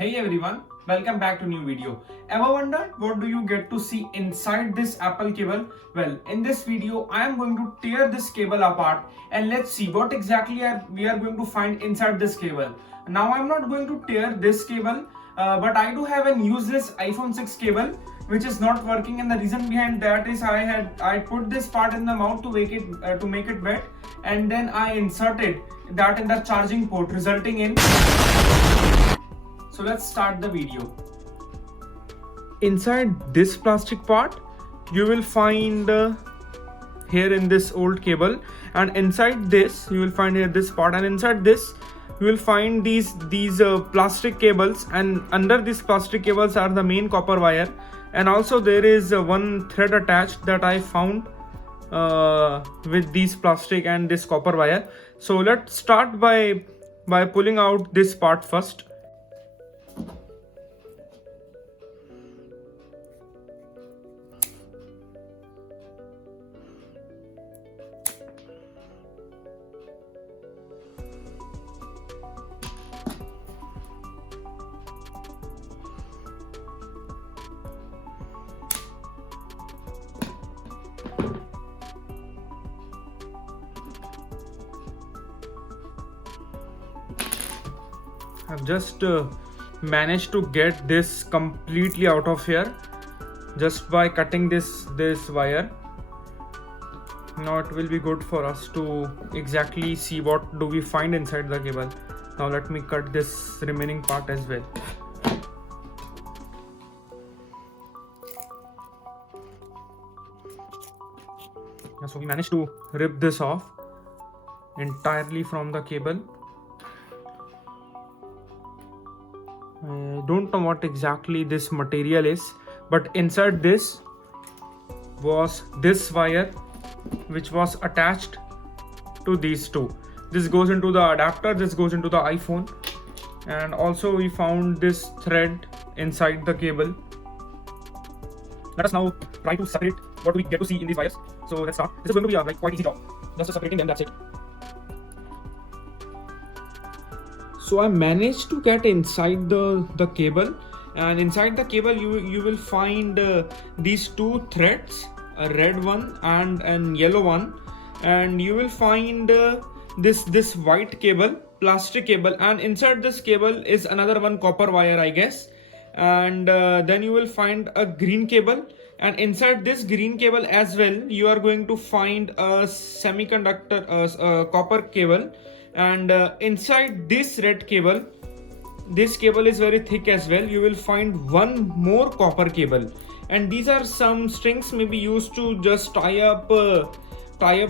Hey everyone, welcome back to new video. Ever wondered what do you get to see inside this Apple cable? Well, in this video I am going to tear this cable apart and let's see what exactly we are going to find inside this cable. Now I'm not going to tear this cable, but I do have an useless iPhone 6 cable which is not working, and the reason behind that is I put this part in the mouth to make it wet, and then I inserted that in the charging port, resulting in. So let's start the video. Inside this plastic part you will find here in this old cable, and inside this you will find here this part, and inside this you will find these plastic cables, and under these plastic cables are the main copper wire, and also there is one thread attached that I found with these plastic and this copper wire. So let's start by pulling out this part first. I've just managed to get this completely out of here just by cutting this wire. Now it will be good for us to exactly see what do we find inside the cable. Now let me cut this remaining part as well. So we managed to rip this off entirely from the cable. I don't know what exactly this material is, but inside this was this wire which was attached to these two. This goes into the adapter, this goes into the iPhone, and also we found this thread inside the cable. Let us now try to separate what we get to see in these wires. So let's start. This is going to be a quite easy job, just separating them, that's it. So I managed to get inside the cable, and inside the cable you will find these two threads, a red one and an yellow one, and you will find this white cable, plastic cable, and inside this cable is another one copper wire, I guess, and then you will find a green cable, and inside this green cable as well you are going to find a semiconductor copper cable. And inside this red cable, this cable is very thick as well, you will find one more copper cable, and these are some strings maybe used to just tie up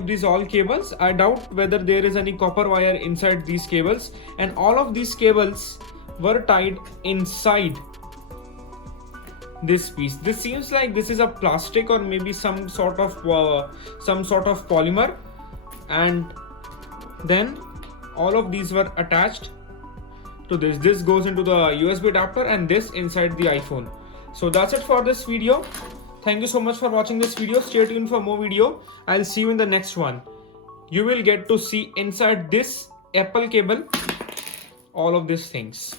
these all cables. I doubt whether there is any copper wire inside these cables, and all of these cables were tied inside this piece. This seems like this is a plastic or maybe some sort of polymer, and then all of these were attached to this. This goes into the USB adapter and this inside the iPhone. So that's it for this video. Thank you so much for watching this video. Stay tuned for more video. I'll see you in the next one. You will get to see inside this Apple cable all of these things.